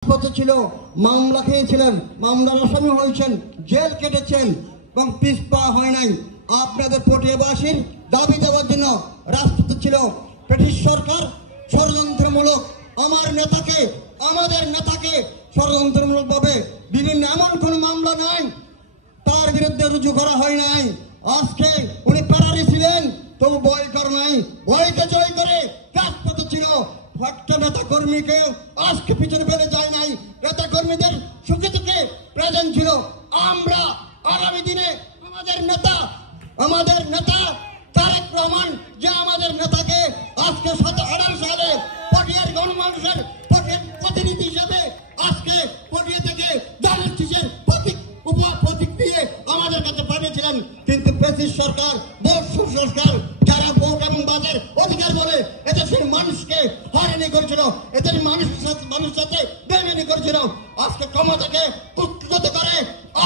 ছিল, মামলা খেয়েছিলেন, মামলার আসামি হয়েছেন, জেল কেটেছেন এবং পিস পাওয়া হয় নাই। আপনাদের পটিয়াবাসীর দাবি দেওয়ার জন্য রাজপথে ছিল ব্রিটিশ সরকার ষড়যন্ত্রমূলক আমাদের নেতাকে ষড়যন্ত্রমূলক ভাবে বিভিন্ন এমন কোন মামলা নাই তার বিরুদ্ধে রুজু করা হয় নাই। আজকে উনি প্যারারি ছিলেন, তবু ভয় করে নাই, ভয়কে জয় করে রাজপথে ছিল। একটা নেতা কর্মীকে আজকে পিছনে ফেলে যায় নাই, নেতা কর্মীদের সুখে দুঃখে প্রেজেন্ট ছিল। আমরা আগামী দিনে আমাদের নেতা তারেক রহমান, যে আমাদের নেতাকে আজকে 1718 সালে পটিয়ার গণমানুষের প্রতিনিধি হিসেবে আজকে পটিয়া থেকে জানাচ্ছেন প্রতীক দিয়ে আমাদের কাছে পাঠিয়েছিলেন। কিন্তু ব্রিটিশ সরকার, সরকার যারা ভোট এবং বাজের অধিকার বলে এদেশের মানুষকে হয়রানি করেছিল, এদের মানুষের সাথে বেইমানি করেছিল। আজকে ক্ষমতাকে কুক্ষিগত করে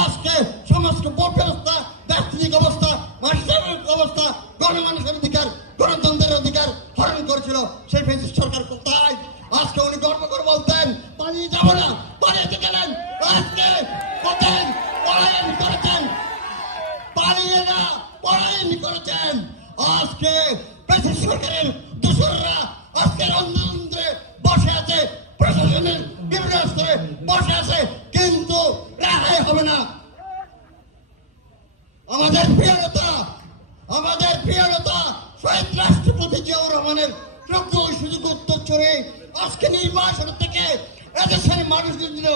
আজকে সমাজকে ভোট ব্যবস্থা, ব্যক্তিক অবস্থা, মানুষের অবস্থা, গণমানুষের অধিকার, গণতন্ত্রের অধিকার হরণ করেছিল। সেই ব্রিটিশ সরকার কোথায়? আজকে উনি গর্ব করে বলতেন পালিয়ে যাবো না, পালিয়ে গেলেন। আজকে কোথায় পলায়ন করেছেন? পালিয়ে না, পলায়ন করেছেন। আজকে ব্রিটিশ সরকারের দোসররা আজকে রণতন্ত্রে বসে আছে, প্রশাসনের বিভিন্ন স্তরে বসে আছে, কিন্তু রেহাই হবে না। আমাদের প্রিয় নেতা শহীদ রাষ্ট্রপতি জিয়াউর রহমানের যোগ্য সুযোগ উত্তরসূরি আজকে নির্বাচন থেকে এদেশের মানুষের জন্য,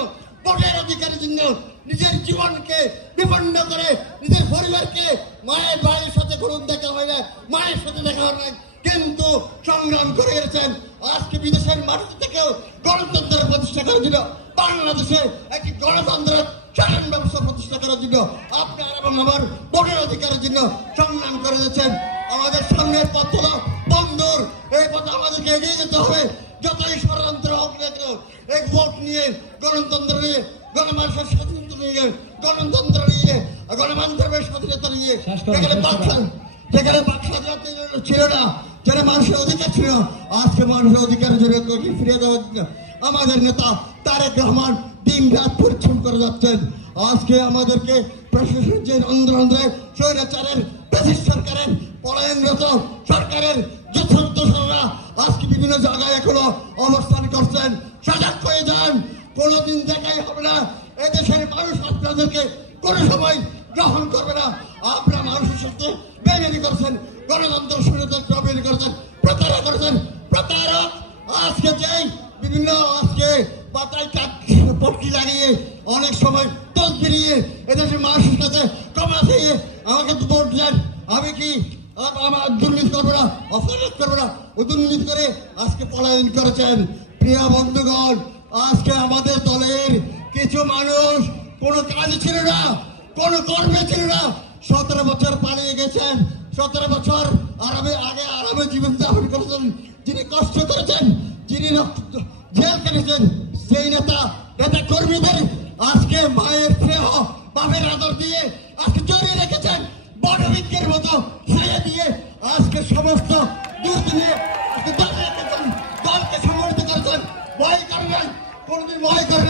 ভোটের অধিকারের জন্য নিজের জীবনকে বিপন্ন করে, নিজের পরিবারকে, মায়ের ভাইয়ের সাথে কোনো দেখা হয় না, মায়ের সাথে দেখা হয় না, কিন্তু সংগ্রাম করে গেছেন। আজকে বিদেশের মাটিতে থেকেও গণতন্ত্রের প্রতিষ্ঠা করার জন্য, বাংলাদেশে একটি গণতন্ত্রের শাসন ব্যবস্থা প্রতিষ্ঠা করার জন্য, আপনার এবং আমার ভোটের অধিকারের জন্য সংগ্রাম করে যাচ্ছেন। আমাদের সামনের পথ হলো বন্ধুর, এই পথে আমাদেরকে এগিয়ে যেতে হবে। যতই ষড়যন্ত্র হোক না কেন, এই ভোট নিয়ে, গণতন্ত্র নিয়ে, গণমানুষের স্বাধীনতা নিয়ে, গণতন্ত্র নিয়ে, গণমানুষের স্বাধীনতা নিয়ে, যেখানে বাক স্বাধীনতা ছিল না, যেখানে মানুষের অধিকার ছিল, আজকে মানুষের অধিকারের জন্য ফিরিয়ে দেওয়ার জন্য আমাদের নেতা তারেক রহমান দিন রাত পরিশ্রম করে যাচ্ছেন। আজকে আমাদেরকে প্রশাসনের যে অন্ধ্রে স্বৈরাচারের ব্রিটিশ সরকারের পলায়নরত সরকারের দোসররা আজকে বিভিন্ন জায়গায় এখনো অবস্থান করছেন। সজাগ হয়ে যান, কোনোদিন দেখাই হবে না এদেশের মানুষ আপনাদেরকে কোনো সময় গ্রহণ করবে না। আপনারা মানুষের সাথে বেইমানি করেছেন, গণতন্ত্রের সুরক্ষা বেইমানি করেছেন, প্রতারণা করেছেন। প্রতারক আজকে যেই বিভিন্ন আজকে পাতায় পটকি লাগিয়ে অনেক সময় তোল ফিরিয়ে এদেশের মানুষের কাছে ক্ষমা চেয়ে আমাকে ভোট দেন, আমি কি আমার দুর্নীতি করবো না, অপরাধ করবো না, ও দুর্নীতি করে আজকে পলায়ন করেছেন। প্রিয় বন্ধুগণ, আজকে আমাদের দলের কিছু মানুষ কোনো কাজে ছিল না, কোনো কর্মে ছিল না, 17 বছর পালিয়ে গেছেন। 17 বছর আরামে জীবন যাপন করেছেন, যিনি কষ্ট করেছেন, যিনি জেল কেটেছেন, সেই নেতা কর্মীদের আজকে মায়ের স্নেহ, বাপের আদর দিয়ে